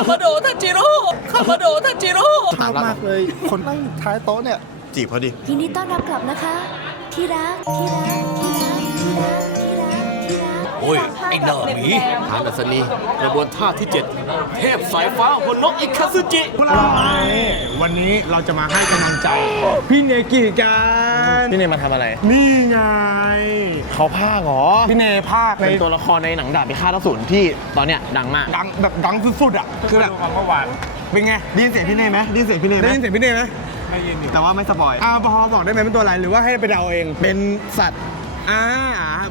ามาโดทันจิโร่คามาโดทันจิโร่ชอบมากเลย คนนั่งท้ายโต๊ะเนี่ย จีบเขาดิ ยินดีต้อนรับกลับนะคะ ที่รัก ที่รัก ที่รัก ที่รัก ที่รัก ที่รักโอ้ย ไอ้หน้าหมีฐานอัศนีกระบวนท่าที่ 7 เทพสายฟ้าบนนกอิคาซึจิวันนี้เราจะมาให้กำลังใจ พี่เนกิกัน พี่เนยมาทำอะไร นี่ไง เขาพากเหรอพี่เนภาคในเป็นตัวละครในหนังดาบพิฆาตอสูรที่ตอนเนี้ยดังมาก ดังแบบดังสุดๆอะคือแบบเมื่อวานเป็นไงได้ยินเสียงพี่เนยไหมได้ยินเสียงพี่เนยไหมได้ยินเสียงพี่เนไหมแต่ว่าไม่สปอยอ่าพอบอกได้ไหมเป็นตัวอะไรหรือว่าให้ไปเดาเองเป็นสัตว์อ่า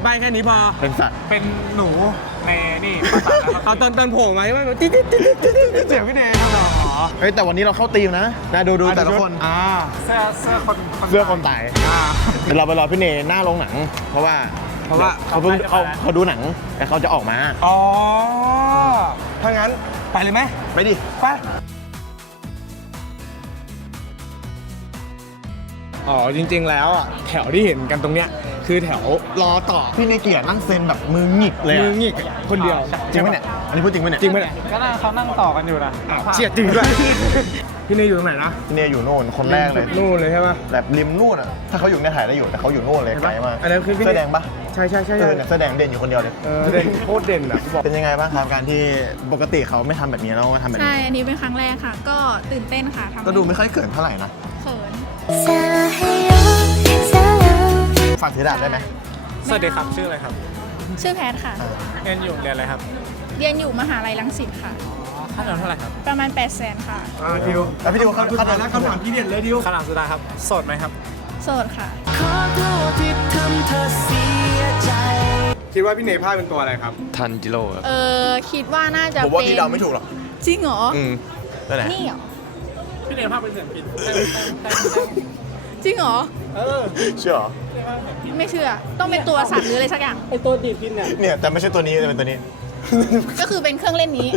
ใบแค่นี้พอ เป็นสัตว์เป็นหนูในนี่ เอาตอนตอนโผล่มาใช่ไหมแบบติ๊ดติ๊ดติ๊ดติ๊ดติ๊ดเสียงพี่เนยเหร อเฮ้ยแต่วันนี้เราเข้าตีมนะนะดูดูแต่ละคนอ่าเสื้อเสื้อคนเสื้อคนตายอ่าเดี๋ยวเราไปรอพี่เนยหน้าโรงหนัง เพราะว่าเพราะว่าเขาเพิ่งเขาเขาดูหนังแต่เขาจะออกมาอ๋อถ้างั้นไปเลยไหมไปดิไป อ๋อจริง ๆ แล้วอะแถวที่เห็นกันตรงเนี้ยคือแถวรอต่อพี่เนยเกียรตินั่งเซ็นแบบมือหงิกเลยมือะอหงิกคนเดียวจริงไหมเนี่ยอันนี้พูดจริงไหมเนี่ยจริงไหมเนี่ยก็นั่งเขานั่งต่อกันอยู่นะอ้าวเชียจริงด้วยพี่เนยอยู่ตรงไหนนะพี่เนยอยู่โน่นคนแรกเลยนู่นเลยใช่ไหมแบบริมนู่นอะถ้าเขาอยู่ในยถ่ายได้อยู่แต่เขาอยู่โน่นเลยไกลมากอันนั้นคือพี่ เสื้อแดงปะใช่ใช่ใช่เอใช่อเนี่ยเสื้อแดงเด่นอยู่คนเดียวเลยเออเด่นโคตรเด่นอะบอกเป็นยังไงบ้างครับการที่ปกติเขาไม่ทำแบบนี้แล้วมาทำแบบใช่ นี้อันนี้เป็นครั้งแรกค่ะ ก็ตื่นเต้นค่ะทำก็ดูไม่ค่อยเขินเท่าไหร่นะเขิน ซาเฮโยซาลาฝากถือดาบได้ไหมสวัสดีครับ ชื่ออะไรครับชื่อแพทค่ะ เรียนอยู่เรียนอะไรครับเรียนอยู่มหาลัยรังสิตค่ะอ๋อค่าเทอมเท่าไหร่ครับประมาณ 8 0 0 0 0 0ค่ะ อ่าดิวแล้วพี่ดิวเขาคำเขาถามแล้วคำถามที่เด็ดเลยดิวขนาดสุดท้ายครับโสดไหมครับ โสดค่ะ คิดว่าพี่เนยภาคเป็นตัวอะไรครับ ทันจิโร่ครับ เออคิดว่าน่าจะผมว่าเป็นพี่เดาไม่ถูกหรอกจริงเหรอ อืมนั่นแหละนี่เหรอ พี่เนยภาพเป็นเสียงปิดจริงเหรอเชื่อเหรอไม่เชื่อ ต้องเป็นตัวสัตว์หรืออะไรสักอย่าง ไอตัวดีดพินเนี่ยเนี่ยแต่ไม่ใช่ตัวนี้แต่เป็นตัวนี้ ก็คือเป็นเครื่องเล่นนี้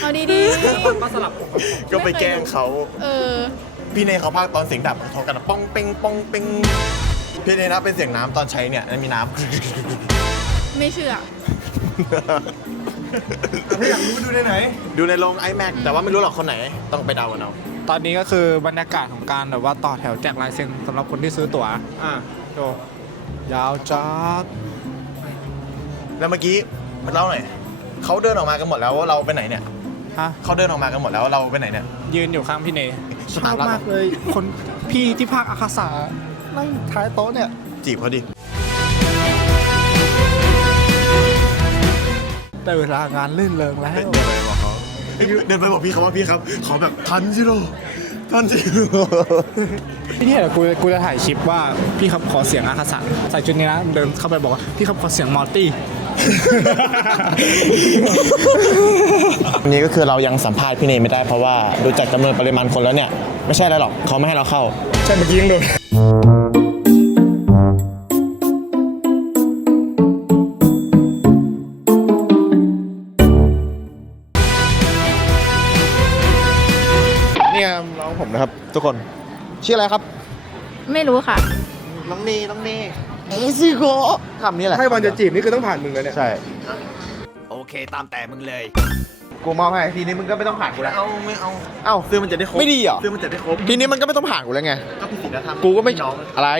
เอาดีก็สลับผมก็ไปแกล้งเขาๆเออ พี่เนยเขาพากตอนเสียงดับทอกันอะป้องเป้งป้องเป้งพี่เนยนะเป็นเสียงน้ำตอนใช้เนี่ยมีน้ไม่เชื่อำ ถ้าอยากรู้ดูในไหน ดูในโรง iMac แต่ว่าไม่รู้หรอกคนไหนต้องไปเดากันเอาตอนนี้ก็คือบรรยากาศของการแบบว่าต่อแถวแจกลายเซ็นสำหรับคนที่ซื้อตั๋วอ่าโยยาวจัดแล้วเมื่อกี้มันเล่าหน่อยเขาเดินออกมากันหมดแล้วว่าเราไปไหนเนี่ยฮะเขาเดินออกมากันหมดแล้วว่าเราไปไหนเนี่ยยืนอยู่ข้างพี่เนยชอบมากเลย คนพี่ที่ภาคอาคาสานั่งท้ายโต๊ะเนี่ยจีบเขาดิ แต่เวลางานลื่นเริงแล้ว เดินไปบอกเขาเดินไปบอกพี่เขาว่าพี่ครับ ขอแบบทันจิโร่ทันจิโร่พี่เนี่ยเดี๋ยวกูกูจะถ่ายคลิปว่าพี่ครับขอเสียงอาคาสะใส่ชุดนี้นะเดินเข้าไปบอกว่าพี่ครับขอเสียงมอร์ตี้ วันนี้ก็คือเรายังสัมภาษณ์พี่เนยไม่ได้เพราะว่าดูจากจำนวนปริมาณคนแล้วเนี่ย ไม่ใช่อะไรหรอกเขาไม่ให้เราเข้า ใช่เมื่อกี้ยังโดน ทุกคน ชื่ออะไรครับ ไม่รู้ค่ะ น้องเนน้องเนเอซิโกคำนี้แหละ ให้บอลจะจีบนี่คือต้องผ่านมึงเลยเนี่ย ใช่ โอเคตามแต่มึงเลย กูมอบให้ทีนี้มึงก็ไม่ต้องผ่านกูแล้ว เอาไม่เอาเอ้า ซื้อมันจะได้ครบไม่ดีเหรอ ซื้อมันจะได้ครบทีนี้มันก็ไม่ต้องผ่านกูแล้วไง ก็พี่ศิลธรรมกูก็ไม่น้องอะไร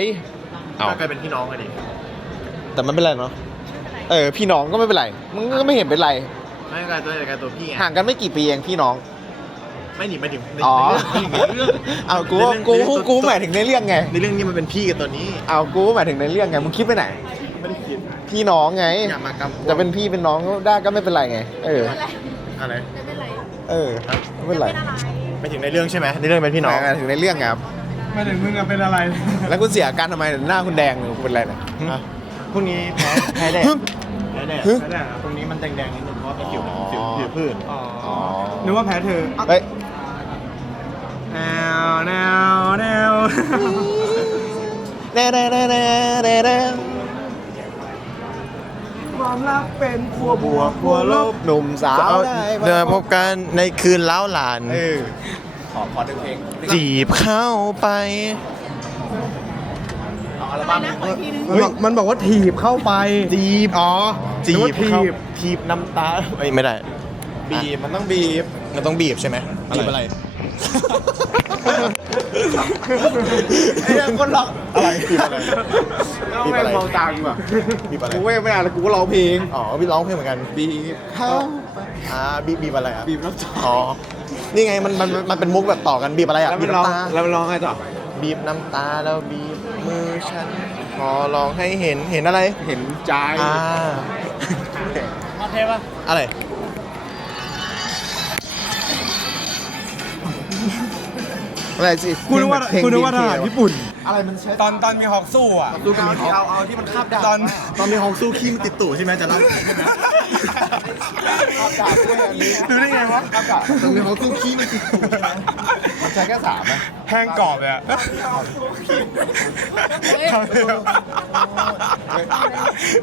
เอากลายเป็นพี่น้องกันดิแต่มันเป็นไรเนาะ เออ พี่น้องก็ไม่เป็นไร มึงก็ไม่เห็นเป็นไร ไม่กลายตัวกลายตัวพี่ไงห่างกันไม่กี่ปีเองพี่น้อง ไม่หนีไม่ถึงในอ๋อในเรื่องเอากูในกูเรื่องกูหมายถึงในเรื่องไง ในเรื่องนี้มันเป็นพี่กับตัวนี้เอากูหมายถึงในเรื่องไงมึงคิดไปไหน ไม่ได้คิดพี่น้องไง อย่ามากำจะเป็นพี่เป็นน้องก็ได้ก็ไม่เป็นไรไง เออ อะไรเออไม่เป็นไรไม่ถึงในเรื่องใช่ไหมในเรื่องเป็นพี่น้องหมายถึงในเรื่องไงครับไม่ถึงมึงอะเป็นอะไร แล้วคุณเสียอาการทำไมหน้าคุณแดงเป็นไรเนี่ยอะพรุ่งนี้แพ้แพ้แดดฮึแพ้แดดฮึแพ้แดดตรงนี้มันแดงๆนิดนึงเพราะว่าเป็นผิวผิวผิวพืช อ๋ออ๋อนึกว่าแพ้เธอเฮ้ย แนวแนวแนวเด้เด้เด้เด้เด้เด้ความรักเป็นขัวบวกขัวลบหนุ่มสาวได้เดินพบกันในคืนเล้าหลาน เออขอขอดึงเพลงจีบเข้าไปเอาอัลบั้มมันบอกว่าถีบเข้าไปจีบอ๋อจีบถีบเข้าทีบน้ำตาไม่ได้ บีบมันต้องบีบมันต้องบีบใช่ไหมบีบอะไร ไอ้เรื่องคนร้องอะไรบีบอะไรเอาบีบไม่อะไรมองตากูอะบีบอะไร กูไม่ไม่อ่านแล้วกูก็ร้องเพลง อ๋อพี่ร้องเพลงเหมือนกัน บีบเข้าอ่าบีบบีบอะไรอะบีบน้ำตาอ๋อ นี่ไงมันมันมันเป็นมุกแบบต่อกันบีบอะไรอะแล้วบีมันบร้องน้ำตา แล้วมันร้องไงต่อ บีบน้ำตาแล้วบีบมือฉัน ขอลองให้เห็นเห็นอะไร เห็นใจ อ่า มาเทปะอะไร อะไรสิกูนึกว่ากูนึกว่าทหารญี่ปุ่น อะไรมันใช้ตอนตอนมีฮอกสู้อะดูกันที่เอาเอาที่มันคาบดาบตอนตอนมีฮองสู้ขี้มันติดตู่ใช่ไหมจะเล่าใช่ไหมคาบดาบด้วยอันนี้ดูได้ไงวะคาบดาบตอนมีฮองสู้ขี้มันติดตู่ใช่ไหมมันใช้แค่สามนะแห้งกรอบเลยอะ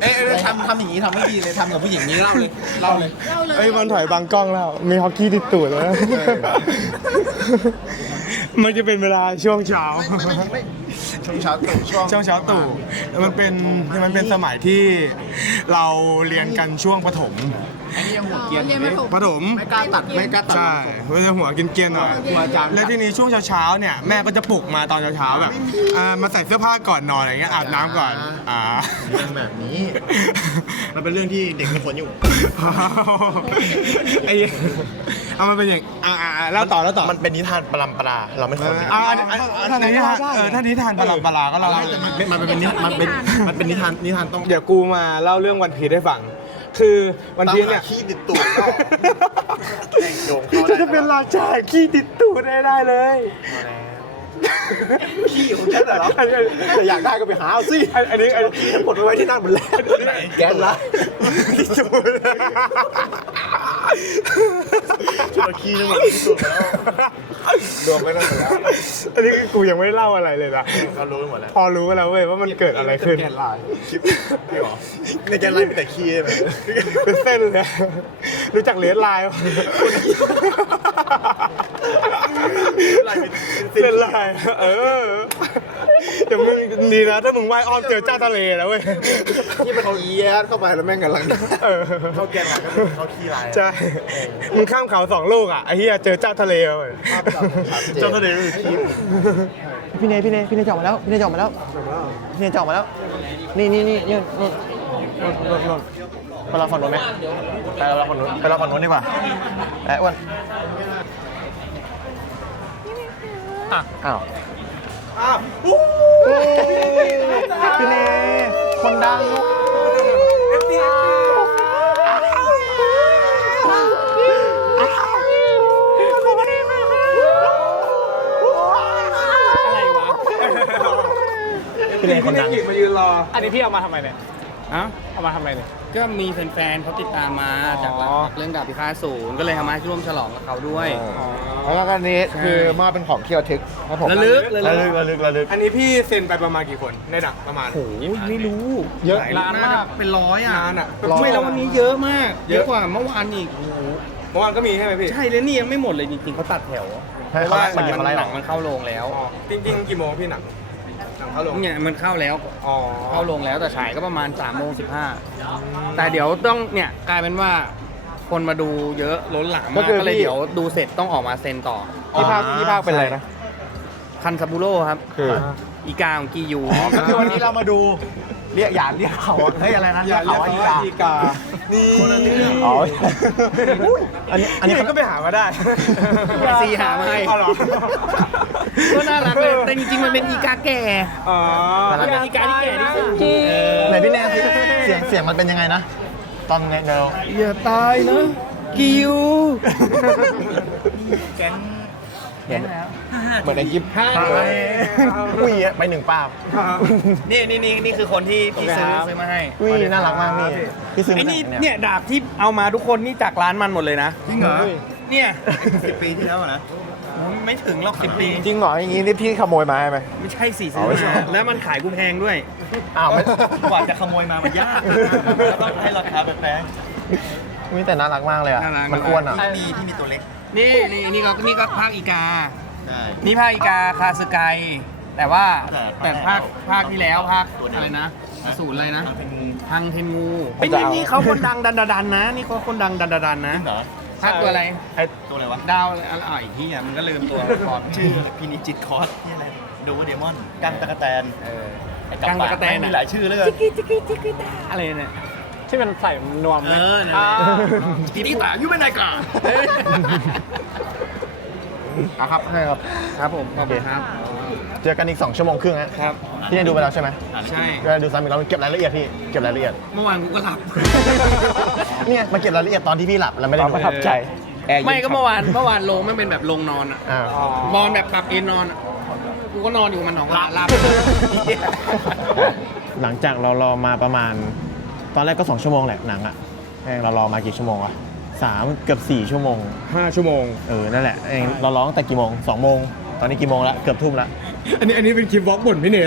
เอ๊ะทำทำอย่างนี้ทำไม่ดีเลยทำกับผู้หญิงนี้เล่าเลยเล่าเลยเอ้ยมันถอยบางกล้องแล้วมีฮอกกี้ติดตูดแล้วนะ มันจะเป็นเวลาช่วงเช้าช่วงเช้าตู่ช่วงช่วงเช้าตู่มันเป็นมันเป็นสมัยที่เราเรียนกันช่วงประถม เรียนมาถูกประถมไม่กล้าตัดไม่กล้าตัดใช่มันจะหัวกินเกรียนๆหน่อย หัวอาจารย์แล้วทีนี้ช่วงเช้าๆเนี่ยแม่ก็จะปลุกมาตอนเช้าๆแบบอ่ามาใส่เสื้อผ้าก่อนนอนอะไรเงี้ยอาบน้ำก่อนอ่า เรื่องแบบนี้ มันเป็นเรื่องที่เด็กไม่ควรอยู่ไอ้เหี้ยเอามันเป็นอย่างอ่าอ่าอ่าแล้วต่อแล้วต่อมันเป็นนิทานปรำปรา เราไม่ควรอ่าอันอันอันท่านนิทานเออท่านนิทานปลาปลาก็เรา มันเป็นนิทานมันเป็นมันเป็นนิทานนิทานต้อง เดี๋ยวกูมาเล่าเรื่องวันพีชให้ฟัง คือวันพีชเนี่ย ขี้ติดตูดก็แม่งโยงเข้าได้จะจะเป็นราชาขี้ติดตูดได้ได้เลยขี้ของฉันเหรอแต่อยากได้ก็ไปหาเอาสิอันอันนี้อันนี้ขี้ทั้งหมดเอาไว้ที่นั่นหมดแล้วแกนละติดตูด ชุดขี้ทั้งหมดที่สุดแล้วรวมไปกันหมดแล้วอันนี้กูยังไม่เล่าอะไรเลยนะเขารู้ไปหมดแล้วพอรู้แล้วเว้ยว่ามันเกิดอะไรขึ้นแกนลายคลิปพี่หรอในแกนลายมีแต่ขี้ใช่ไหมเป็นเส้นเลยรู้จักเลสไลน์ปะเลสไลน์เออ แต่มึงดีนะถ้ามึงว่ายอ้อมเจอเจ้าทะเลแล้วเว้ยที่มันเขาเยียดเข้าไปแล้วแม่งกำลังเออเขาแกนลายก็คือเขาขี้ลายใช่มึงข้ามเขาสองลูกอะไอ้เหี้ยเจอเจ้าทะเลเว้ยเจ้าทะเลคือขี้พี่เนยพี่เนยพี่เนยจะออกมาแล้วพี่เนยจะออกมาแล้วพี่เนยจะออกมาแล้วนี่นี่นี่นี่นี่นู่นนู่นนู่นไปรอฝั่งนู้นไหมไปรอฝั่งนู้นไปรอฝั่งนู้นดีกว่าไอ้อ้วนอ้าว พี่เนยคนดัง พี่เนยคนดังมายืนรอ อันนี้พี่เอามาทำไมเนี่ยอะเอามาทำไมเนี่ย ก็มีแฟนๆเขาติดตามมาอ๋อจากเรื่องดาบพิฆาตศูนย์ก็เลยทำมาร่วมฉลองกับเขาด้วย แล้วก็อันนี้คือมอบเป็นของที่ระทึกครับผมระลึกระระลึลึกกระลึกระลึกอันนี้พี่เซ็นไปประมาณกี่คนในหนังประมาณ โอ้ยไม่รู้เยอะหลนากเป็นร้อยอะนานอะไม่แล้ววันนี้เยอะมาก เยอะกว่าเมื่อวานอีกเมื่อวานก็มีใช่ไหมพี่ ใช่เลยนี่ยังไม่หมดเลยจริงๆเขาตัดแถวให้เพราะเขาว่าใส่มันอะไรหหรนัองมันเข้าโรงแล้วอ๋อจริงๆกี่โมงพี่หนังหนังเข้าลงเนี่ยมันเข้าแล้วอ๋อเข้าโรงแล้วแต่ฉายก็ประมาณ3ามโมงสิแต่เดี๋ยวต้องเนี่ยกลายเป็นว่า คนมาดูเยอะล้นหลามมากก็เลยเดี๋ยวดูเสร็จต้องออกมาเซ็นต่อพี่ภาคพี่ภาคเป็นอะไรนะ คันซาบูโร่ครับ คือ อีกาของกียูก็คือวันนี้เรามาดูเรียกอย่าเรียกเขาว่าเฮ้ยอะไรนะอย่าเรียกว่าเขาว่าอีกา นี่อ๋ออันนี้อันนี้ก็ไปหามาได้ซีหามาให้อ๋อเหรอ ก็น่ารักเลยแต่จริงๆมันเป็นอีกาแก่อ๋อมันเป็นอีกาที่แก่ที่สุด ไหนพี่แนนเสียงเสียงมันเป็นยังไงนะ ตอนในเราอย่าตายนะ กิวเหมือนในยิปห้าอุ้ยไปหนึ่งป้าบนี่นี่นี่นี่คือคนที่ที่ซื้อซื้อมาให้อุ้ยน่ารักมากพี่พี่ซื้อไอ้มานี่จากไหนเนี่ยดาบที่เอามาทุกคนนี่จากร้านมันหมดเลยนะจริงเหรอเนี่ยสิบปีที่แล้วนะ ไม่ถึงหรอกสิบปี จริงเหรออย่างงี้นี่พี่ขโมยมาใช่ไหม ไม่ใช่สี่อ๋ซื้อไม่ใช่อแล้วมันขายกูแพงด้วย อ้าวไม่ กว่าจะขโมยมามันยากแล้วต้องให้ราคาแพงอุ้ยแต่น่ารักมากเลยอะ น่ารัก มันอ้วนอะมีที่มีตัวเล็กนี่นี่นี่ก็นี่ก็ภาคอีกานี่ภาคอีกาคาสึไกแต่ว่าแต่แต่ภาคภาคที่แล้วภาคอะไรนะอสูรอะไรนะพังเทนงูผมไอ้ยจะนี่เอานี่เขาคนดังดันดาดันนะ นี่เขาคนดังดันดาดันนะ เหรอ ภาคตัวอะไร ไอ้ตัวอะไรวะดาวอะไรอะอีกที่อะมันก็ลืมตัวก่อนชื่อพินิจิตคอสที่อะไรโดเดมอนกังตะกะแตนเออ ไอ้กังตะกะแตนมีอะหลายชื่อเลยอะไรเนี่ยที่มันใส่นวมเอไหมอนั่นแหละกินที่ตายุ่ไม่ได้ก่อน อะครับใช่ครับ ครับผม ขอบคุณครับ เจอกันอีก 2 ชั่วโมงครึ่งฮะครับ พี่ได้ดูไปแล้วใช่ไหมใช่เวลาดูซ้ำอีกรอบเก็บรายละเอียดพี่เก็บรายละเอียด เมื่อวานกูก็หลับ เนี่ยมาเก็บรายละเอียดตอนที่พี่หลับแล้วไม่ได้ดูประทับใจไม่ก็เมื่อวานเมื่อวานลงไม่เป็นแบบลงนอนอะอ่า นอนแบบปรับเอนนอนอะกูก็นอนอยู่กับมันสองคนหลับหลังจากเรารอมาประมาณ ตอนแรกก็2ชั่วโมงแหละหนังอะแม่งเรารอมากี่ชั่วโมงวะสามเกือบ4ชั่วโมงห้าชั่วโมง เออนั่นแหละเองเราร้องแต่กี่โมงสองโมงตอนนี้กี่โมงแล้วเกือบทุ่มแล้ว อันนี้อันนี้เป็นคลิปวอล์กบ่นพี่เนย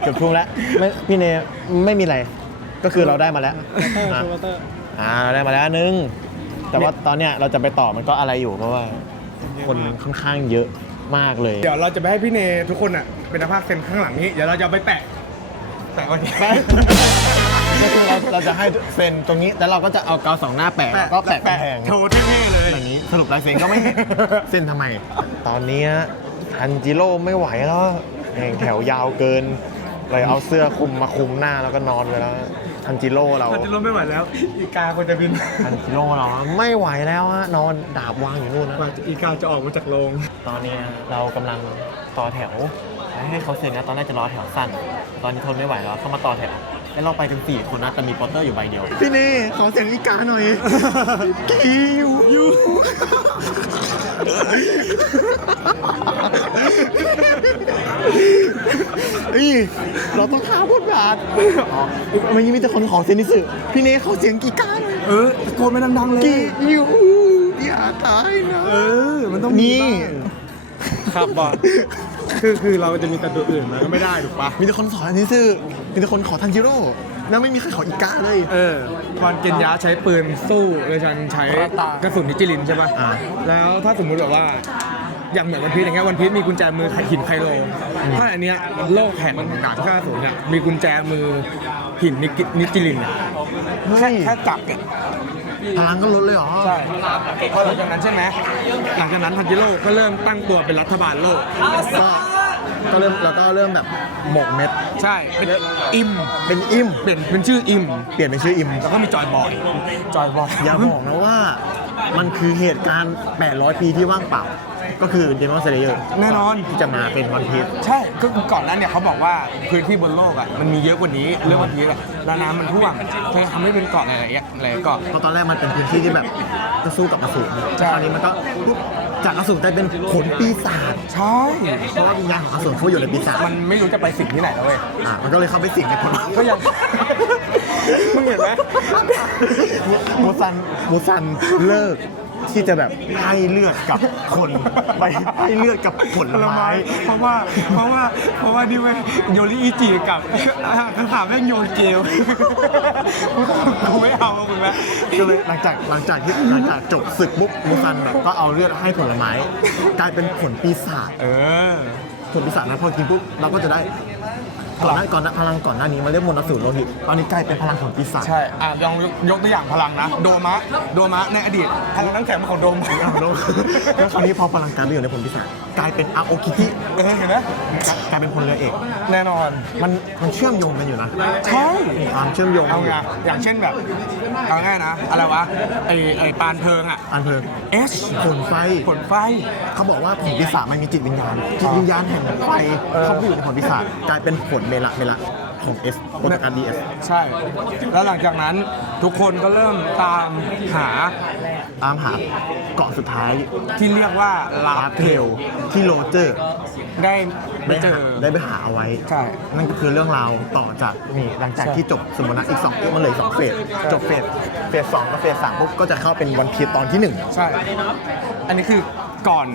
เกือบทุ่มแล้วไม่พี่เนไม่มีอะไร ก็คือเราได้มาแล้วอะอ่าเราได้มาแล้วอันนึง แต่ว่าตอนเนี้ยเราจะไปต่อมันก็อะไรอยู่เพราะว่า คนค่อนข้างเยอะมากเลย เดี๋ยวเราจะไปให้พี่เนยทุกคนอะเป็นนักพากย์เซ็นข้างหลังนี้ เดี๋ยวเราจะเอาไปแปะแปะไว้ที่ก็คือเราเราจะให้เซ็นตรงนี้ แล้วเราก็จะเอากาวสองหน้าแปะแล้วก็แปะกำแพงโชว์เท่ๆเลยอย่างนี้สรุปลายเซ็นก็ไม่เซ็นทำไม ตอนนี้ ทันจิโร่ไม่ไหวแล้วแห่งแถวยาวเกิน เลยเอาเสื้อคลุมมาคลุมหน้าแล้วก็นอนไปแล้วทันจิโร่เรามันจะล้มไม่ไหวแล้ว อีกาควรจะบินทันจิโร่เราไม่ไหวแล้วฮะนอนดาบวางอยู่นู่นนะกว่าอีกาจะออกมาจากโรงตอนนี้เรากำลังต่อแถวให้เขาเซ็นนะตอนแรกจะรอแถวสั้น ตอนนี้ทนไม่ไหวแล้วเข้ามาต่อแถว แล้วเราไปถึงสี่คนนะแต่มีโปสเตอร์อยู่ใบเดียว พี่เน่ขอเสียงอีกาหน่อยกิวยูเฮ้ยเราต้องหาบทบาทมันยังมีแต่คนขอเสียงนิสึพี่เน่ขอเสียงกีกาหน่อยเออตะโกนไม่ดังๆเลยกิยูอย่าตายนะ เออ มันต้องมีนี่ครับบอสคือคือเราจะมีแต่ตัวอื่นมันก็ไม่ได้ถูกปะมีแต่คนขออันนี้ซื่อ มีแต่คนขอทันจิโร่แล้วไม่มีใครขออีกาเลย เออตอนเกนยะใช้ปืนสู้เลยฉันใช้กระสุนนิจิลินใช่ปะอ่า แล้วถ้าสมมุติแบบว่า อย่างเหมือนวันพีชอย่างเงี้ยวันพีชมีกุญแจมือหินไคโลถ้าอันเนี้ยโลกแห่งดาบข้าศูนย์เนี่ยมีกุญแจมือหินนิกินิจิลินเนี่ยแค่แค่จับเนี่ยพลังก็ลดเลยเหรอ ใช่พอหลังจากนั้นใช่ไหมหลังจากนั้นทันจิโร่ก็เริ่มตั้งตัวเป็นรัฐบาลโลก ก็ ก็เริ่มแล้วก็เริ่มแบบหมกเม็ด ใช่เป็นอิมเป็นอิมเปลี่ยนเป็นชื่ออิมเปลี่ยนเป็นชื่ออิมแล้วก็มีจอยบอยจอยบอยอย่าบอกนะว่ามันคือเหตุการณ์ 800 ปีที่ว่างเปล่า ก็คือเดมอนเซเลเยอร์แน่นอน ที่จะมาเป็นวันพีชใช่ก็คือก่อนหนั้นเนี่ยเขาบอกว่าพื้นที่บนโลกอะมันมีเยอะกว่านี้เรื่องวันพีชอะแล้วน้ำมันท่วมเลยทำให้เป็นเกาะหลายๆอย่างหลายๆเกาะ เพราะตอนแรกมันเป็นพื้นที่ที่แบบจะสู้กับอสูรใช่ คราวนี้มันก็ปุ๊บ จากอสูรกลายเป็นผลปีศาจใช่เพราะว่าวิญญาณของอสูรเขาอยู่ในปีศาจมันไม่รู้จะไปสิ่งที่ไหนแล้วเว้ยอะมันก็เลยเข้าไปสิงในผลก็ยัง มึงเห็นไหม มูซันมูซันเลิก ที่จะแบบให้เลือดกับคนไปให้เลือดกับผลผลไม้ ไม้เพราะว่าเพราะว่าเพราะว่านี่เว้ยโยริอิจิกับคำถามแม่งโยนเกลกูกูไม่เอาอะมึงนะก็เลยหลังจากหลังจากที่หลังจากจบศึกปุ๊บมูซันแบบก็เอาเลือดให้ผลไม้ กลายเป็นผลปีศาจเออ ผลปีศาจนั้นพอกินปุ๊บเราก็จะได้ ก่อนหน้าก่อนหน้าพลังก่อนหน้านี้มันเรียกมนต์อสูรโลหิตตอนนี้กลายเป็นพลังผลปีศาจ ใช่อะลองยกตัวอย่างพลังนะ โดมะ โดมะในอดีตพลังน้ำแข็งมันของโดมะเอาแล้วแล้วคราวนี้พอพลังการไปอยู่ในผลปีศาจกลายเป็นอาโอคิทิเออเห็นไหมกลายเป็นพลเรือเอก แน่นอน มันมันเชื่อมโยงกันอยู่นะ ใช่มีความเชื่อมโยงเอากันอไงยู่อย่างเช่นแบบเอาง่ายนะ อะไรวะ ไอไอปานเพิงอะอันเพิงเอสผลไฟผลไฟ เขาบอกว่าผลปีศาจมันมีจิตวิญญาณ จิตวิญญาณแห่งไฟเขาไปอยู่ในผลปีศาจกลายเป็นผลเมละเมละของเอสโปรตการดีเอสใช่ แล้วหลังจากนั้นทุกคนก็เริ่มตามหาตามหาเกาะสุดท้ายที่เรียกว่าลาลาฟเทลที่โรเจอร์ได้ไปได้เจหาอ ได้ไปหาเอาไว้ ใช่ นั่นก็คือเรื่องราวต่อจากนี่หลังจากที่จบสมมตินะอีก2มันเหลยสองเฟสจบเฟสเฟสสองกับเฟสสามปุ๊บก็จะเข้าเป็นวันพีชตอนที่หนึ่ง ใช่ อันนี้คือก่อน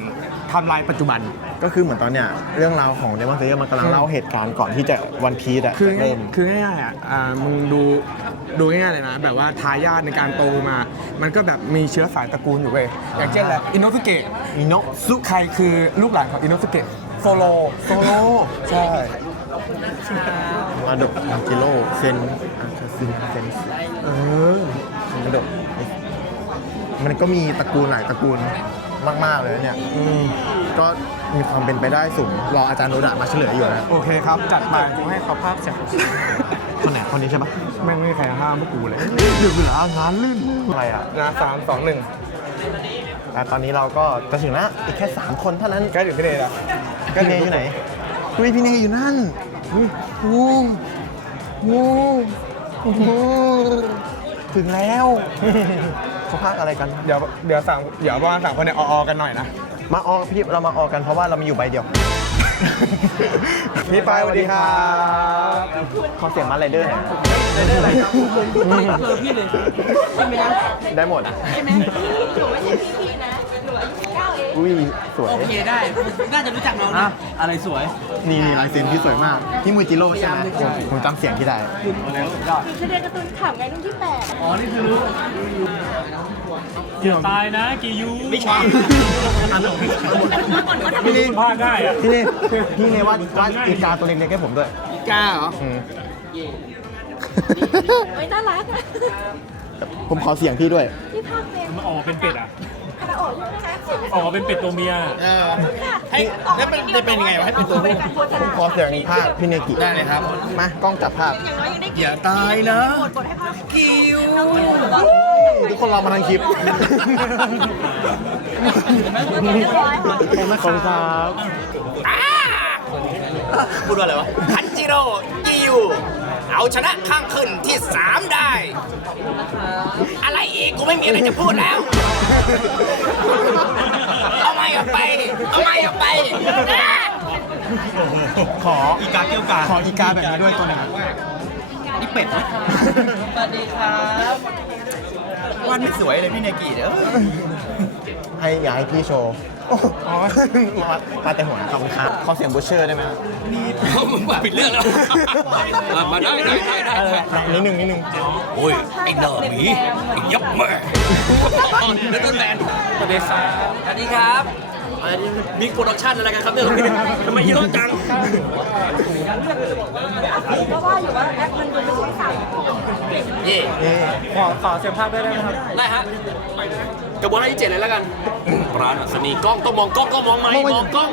ไทำลายปัจจุบัน ก็คือเหมือนตอนเนี้ยเรื่องราวของเดมอนเซเยอร์มันกำลังเล่าเหตุการณ์ก่อนที่จะวันพีชอะคือจะเริ่ม คือง่ายๆอะอ่ามึงดูดูง่ายๆเลยนะ แบบว่าทายาทในการโตมา มันก็แบบมีเชื้อสายตระกูลอยู่เว้ยอย่างเช่นแหละอินโนสุเกะมีโนะสุใครคือลูกหลานของอินโนสุเกะโซโลโซโลใช่มาดกอังกิโลเซนอาคาซินเซนเออมาดกมันก็มีตระกูลหลายตระกูล มากๆเลยนะเนี่ยอืมก็มีความเป็นไปได้สูงรออาจารย์โนดะมาเฉลยอยู่นะโอเคครับ จัดไปกูให้เขาภาพเสียงคนไหนคนนี้ใช่ปะแม่งไม่มีใครห้ามพวกกูเลยดึกเหรองานลื่นอะไรอะนะสามสองหนึ่งอะตอนนี้เราก็จะถึงแล้วอีกแค่ 3 คนเท่านั้นใกล้ถึงพี่เนยแล้วพี่เนยอยู่ไหนอุ้ยพี่เนยอยู่นั่นอุ้ยงูงูงูถึงแล้ว เขาพากอะไรกัน เดี๋ยวเดี๋ยวสั่งเดี๋ยวประมาณสามคนเนี่ยออๆกันหน่อยนะ มาออกพี่เรามาออกกันเพราะว่าเรามีอยู่ใบเดียวพี่ปายสวัสดีครับขอเสียงมาไรเดอร์หน่อยเออพี่เลยใช่ไหมนะได้หมดอะใช่ไหมหนูไม่ใช่พี่ องอุ้ยสวยโอเคได้น่าจะรู้จักเรานะ อะไรสวย นี่นี่ลายเซ็นพี่สวยมากพี่มูจิโร่ใช่ไหมผมผมจำเสียงที่ได้คือเรียนการ์ตูนขำไงรุ่นที่แปดอ๋อ นี่คือรู้ตายนะกียูไม่ใช่พี่นี่พาได้อะพี่นี่พี่นี่วาดวาดอีกาตัวเล็กๆให้ผมด้วยกล้าเหรออืมเฮ้ยน่ารักอะผมขอเสียงพี่ด้วยพี่ภาคเป็นมันออกมาเป็นเป็ดอะคา ราโอะใช่ไหมคะเสียงออกมาเป็นเป็ดตัวเมียให้แล้วมันจะเป็นยังไงวะให้เป็นตัวผู้ผมขอเสียงภาคพี่เนกิได้เลยครับ มากล้องจับภาพ อย่างน้อยยังได้อย่าตายนะ กดกดให้ภาคกิวทุกคนรอมาทางคลิป เรียบร้อยค่ะ ขอบคุณครับพูดว่าอะไรวะทันจิโร่ยิวเอาชนะข้างขึ้นที่ 3 ได้ อะไรอีกกูไม่มีอะไรจะพูดแล้ว เอาไม่ออกไปเอาไม่ออกไปนะขออีกาเกี้ยวกาขออีกาแบบนี้ด้วยตัวหนึงนี่เป็ดนะสวัสดีครับวันไม่สวยเลยพี่เนกิเด้อให้อยากให้พี่โชว์ อ๋อมามาแต่หัวขอบคุณครับขอเสียงบูชเชอร์ได้ไหมครับมึงว่าผิดเรื่องแล้วอะมาได้ได้ได้ได้ได้นิดนึงนิดนึงโอ้ยไอ้หน้าหมีไอ้ยับแม่แล้วโดนแบนสวัสดีครับสวัสดีครับ บิ๊กโปรดักชั่นอะไรกันครับเนี่ยทำไมเยอะจังก็ว่าอยู่ว่าแอปมันดูไม่ใช่สามเย่นี่ขอขอเสียงภาพได้ไหมครับ ได้ฮะกระบวนการที่เจ็ดเลยแล้วกันปราณอัศนีกล้องต้องมองกล้องก็มองไหมมองกล้อง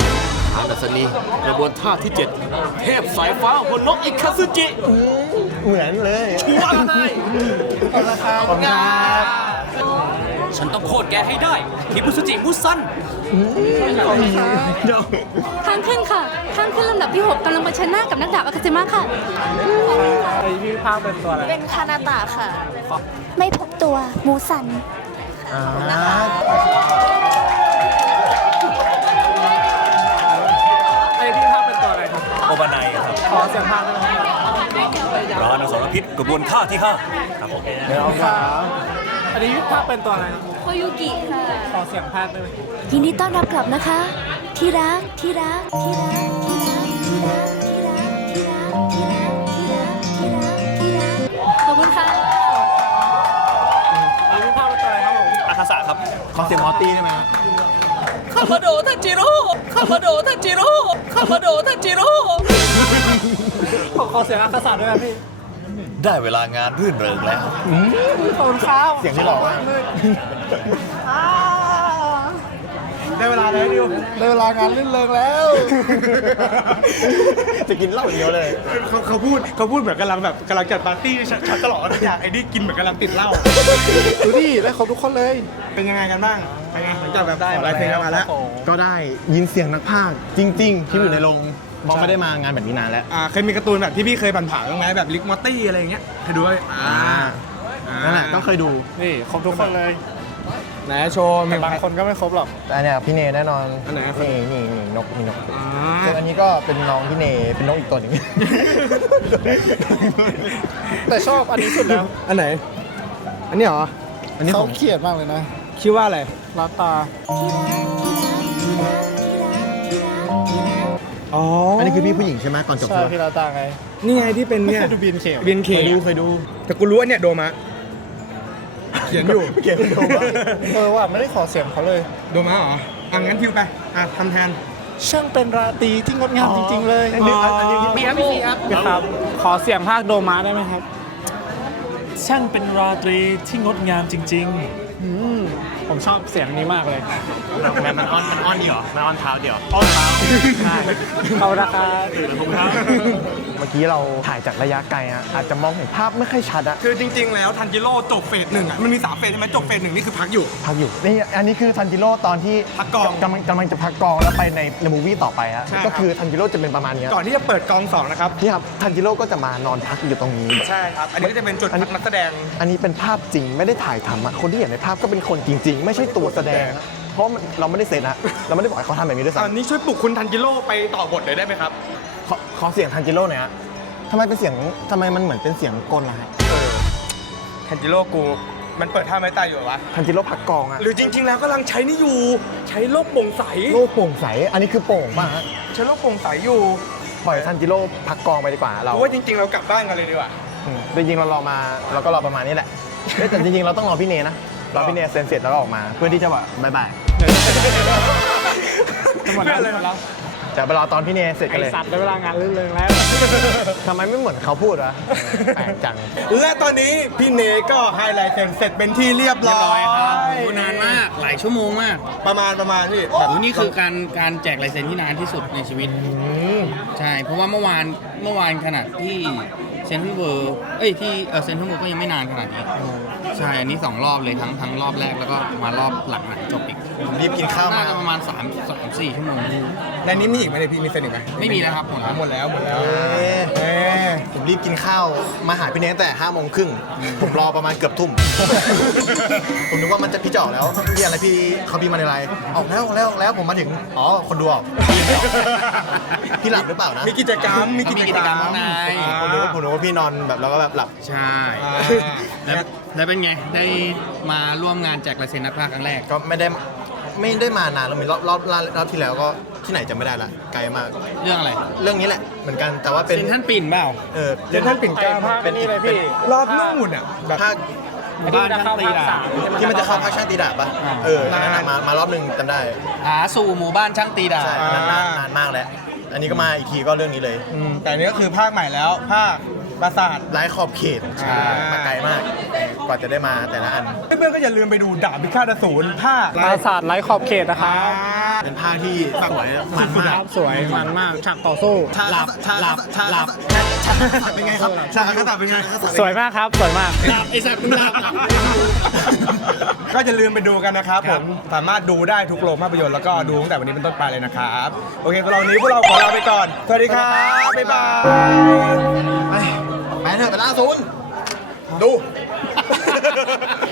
ปราณอัศนีกระบวนท่าที่เจ็ดเทพสายฟ้าบนนกอิคาซึจิเหมือนเลยชัวร์เลยขอบคุณครับขอบคุณครับ ฉันต้องโค่นแกให้ได้ทิมุสุจิมุซันเดี๋ยวทางขึ้นค่ะทางขึ้นลำดับที่6กำลังเผชิญหน้ากับนักดาบอากาเซมะค่ะไอพี่ภาพเป็นตัวอะไรเป็นคานาตะค่ะ ไม่พบตัวมูสันอ่าไอพี่ภาพเป็นตัวอะไรครับ โอบานายครับขอเสียงภาพได้ไหมครับร้านอสรพิษกระบวนท่าที่ห้าครับผมเดี๋ยวเอาครับอันนี้ภาพเป็นตัวอะไรครับโค ยุกิค่ะ ขอเสียงภาพได้ไหมยินดีต้อนรับกลับนะคะ ที่รักที่รักที่รักที่รักที่รักที่รักที่รักที่รักที่รักที่รักที่รักขอบคุณค่ะอันนี้ภาพเป็นตัวอะไรครับผมอาคาสะครับ ขอเสียงมอตตี้ได้ไหมครับข้ามาโดทันจิโร่ข้ามาโดทันจิโร่ข้ามาโดทันจิโร่ ขอขอเสียงอากาศด้วยครับพี่ ได้เวลางานรื่นเริงแล้ว ขอบคุณครับเสียงที่หล่อมากได้เวลาแล้วดิวได้เวลางานลื่นเริงแล้ว จะกินเหล้าอย่างเดียวเลย เขาเขาพูดเขาพูดเหมือนกำลังแบบกำลังจัดปาร์ตี้ชัดชัดตลอดทุกอย่างไอ้นี่กินเหมือนกำลังติดเหล้าดูดิได้ครบทุกคนเลย เป็นยังไงกันบ้างเป็นไงหลังจากแบบได้ลายเพลงมาแล้ว ก็ได้ยินเสียงนักพากย์จริง ๆ ที่อยู่ในโรง มองไม่ได้มางานแบบนี้นานแล้วอ่าเคยมีการ์ตูนแบบที่พี่เคยผ่านผ่านๆบ้างไหมแบบลิกมอตตี้อะไรอย่างเงี้ยเคยดูไหมอ่าอ่านั่นแหละต้องเคยดูนี่ครบทุกคนเลยไหนโชว์มีบางคนก็ไม่ครบหรอกแต่เนี่ยพี่เนแน่นอนอันไหนครับ นี่นี่นี่นกมีนกอ่า ส่วนอันนี้ก็เป็นน้องพี่เนเป็นนกอีกตัวหนึ่ง แต่ชอบอันนี้สุดแล้วอันไหน อันนี้เหรอ อันนี้ของเขียดมากเลยนะ ชื่อว่าอะไร ลาตา อ๋ออัอันนี้คือพี่ผู้หญิงใช่ไหมก่อนจบใช่ใช่พี่ปะลาตาไงนี่ไงที่เป็นเนี่ยดูบินเขียวเบียนเคเคยดูเคยดูแต่กูรู้ว่าเนี่ยโดมะ เขียนอยู่ เขียนโดมะ เออว่ะไม่ได้ขอเสียงเขาเลย โดมะเหรออะงั้นทิวไป อะทำแทน ช่างเป็นราตรีที่งดงามจริง ๆ เลยอันนี้อันนี้พี่ครับพี่ครับครับ ขอเสียงภาคโดมาได้ไหมครับ ช่างเป็นราตรีที่งดงามจริงอืม ผมชอบเสียงนี้มากเลยมันมันอ้อนมันอ้อนดีเหรอมันอ้อนเท้าเดียวเอาราคาเมื่อกี้เราถ่ายจากระยะไกลอะอาจจะมองเห็นภาพไม่ค่อยชัดอะคือจริง ๆ แล้วทันจิโร่จบเฟสหนึ่งอะมันมีสามเฟสใช่ไหมจบเฟสหนึ่งนี่คือพักอยู่พักอยู่นี่อันนี้คือทันจิโร่ตอนที่พักกองกำลังกำลังจะพักกองแล้วไปในในมูวี่ต่อไปฮะใช่ครับก็คือทันจิโร่จะเป็นประมาณเนี้ยก่อนที่จะเปิดกองสองนะครับนี่ครับทันจิโร่ก็จะมานอนพักอยู่ตรงนี้ใช่ครับอันนี้ก็จะเป็นจุดพักนักแสดง อันนี้เป็นภาพจริงไม่ได้ถ่ายทำอะคนที่เห็นในภาพก็เป็นคนจริงๆ ไม่ใช่ตัวแสดงนะเพราะมันเราไม่ได้เซ็นนะเราไม่ได้บอกให้เขาทำแบบนี้ด้วยตอนซ้ำนี้ช่วยปลุกคุณทันจิโร่ไปต่อบทเลยได้ไหมครับขอขอเสียงทันจิโร่หน่อยฮะทำไมเป็นเสียงทำไมมันเหมือนเป็นเสียงกลล่ะฮะทันจิโร่กู มันเปิดท่าไม้ตายอยู่เหรอวะ ทันจิโร่พักกองอะหรือจริง ๆ แล้วกำลังใช้นี่อยู่ ใช้โลกโปร่งใส โลกโปร่งใส อันนี้คือโปร่งป่ะฮะใช้โลกโปร่งใสอยู่ปล่อยทันจิโร่พักกองไปดีกว่าเพเราราะว่าจริง ๆ เรากลับบ้านกันเลยดีกว่า อืมจริงๆเรารอมาเราก็รอประมาณนี้แหละเอ้ยแต่จริงๆเราต้องรอพี่เนนะ รอพี่เนเซ็นเสร็จแล้วก็ออกมา เพื่อที่จะแบบบายบายหมดแล้วหมดแล้วจะไปรอตอนพี่เนเสร็จไอกันเลยสัตว์ได้เวลางานลื่นเริงแล้ว ทำไมไม่เหมือนเขาพูดวะแปลกจัง และตอนนี้พี่เนก็ไฮไลท์เซ็นเสร็จเป็นที่เรียบร้อยโอ้นานมากหลายชั่วโมงมากประมาณประมาณพี่ โอ้นี่คือการการแจกลายเซ็นที่นานที่สุดในชีวิต ใช่ เพราะว่าเมื่อวานเมื่อวานขนาดที่ เซนทรัลเวิร์เอ้ยที่เออเซนทรัลเวิร์ก็ยังไม่นานขนาดนี้ ใช่ อันนี้สองรอบเลยทั้งทั้งรอบแรกแล้วก็มารอบหลังหนังจบอีก รีบกินข้าวมาน่าจะประมาณ3 3 4ชั่วโมง ในนี้มีอีกไหมเนี่ยพี่มีเซ็นอีกไหมไม่มีแล้วครับหมดแล้วหมดแล้วหมดแล้วเอ๊ะเอ๊ะผมรีบกินข้าวมาหาพี่เนตั้งแต่ห้าโมงครึ่งผมรอประมาณเกือบทุ่ม ผมนึกว่ามันจะพี่จะออกแล้วพี่อะไรพี่เขาพี่มาในไลน์ออกแล้วออกแล้วออกแล้วผมมาถึงอ๋อคนดูออกพี่หลับหรือเปล่านะมีกิจกรรมมีมีกิจกรรมข้างใน ผมนึกว่าผมนึกว่าพี่นอนแบบแล้วก็แบบหลับ ใช่ อ่าแล้ว แล้วเป็นไง ได้มาร่วมงานแจกลายเซ็นนักพากย์ครั้งแรก ก็ไม่ได้ไม่ได้มานานแล้วมีรอบรอบรอบรอบที่แล้วก็ที่ไหนจะไม่ได้ละไกลมาก เรื่องอะไรเรื่องนี้แหละเหมือนกันแต่ว่าเป็นเซ็นท่านปิ่นเปล่าเออเซ็นทรัลปิ่นเกล้าภาคนี่เลยพี่รอบนู่นอะแบบภาคบ้านช่างตีดาบที่มันจะเข้าภาคชาติตีดาบปะอ่า เออนั่นน่ะมามารอบหนึ่งจำได้หาสู่หมู่บ้านช่างตีดาบ ใช่นานนานนานมากแล้ว อันนี้ก็มาอีกทีก็เรื่องนี้เลย อืมแต่อันนี้ก็คือภาคใหม่แล้วภาค ปราสาทไร้ขอบเขตใช่มาไกลมาก กว่าจะได้มาแต่ละอัน เพื่อนๆก็อย่าลืมไปดูดาบพิฆาตอสูรภาคปราสาทไร้ขอบเขตนะครับเป็นภาคที่สวยมันมาก สวยมันมากฉากต่อสู้หลับหลับหลับเป็นไงครับฉากกระตับเป็นไงสวยมากครับ สวยมาก หลับไอ้สัตว์มึงหลับ ก็อย่าลืมไปดูกันนะครับผมสามารถดูได้ทุกโรงภาพยนตร์แล้วก็ดูตั้งแต่วันนี้เป็นต้นไปเลยนะครับ โอเคพวกเราวันนี้พวกเราขอลาไปก่อน สวัสดีครับ บ๊ายบาย แม่เถอะไปล่าศูนย์ดู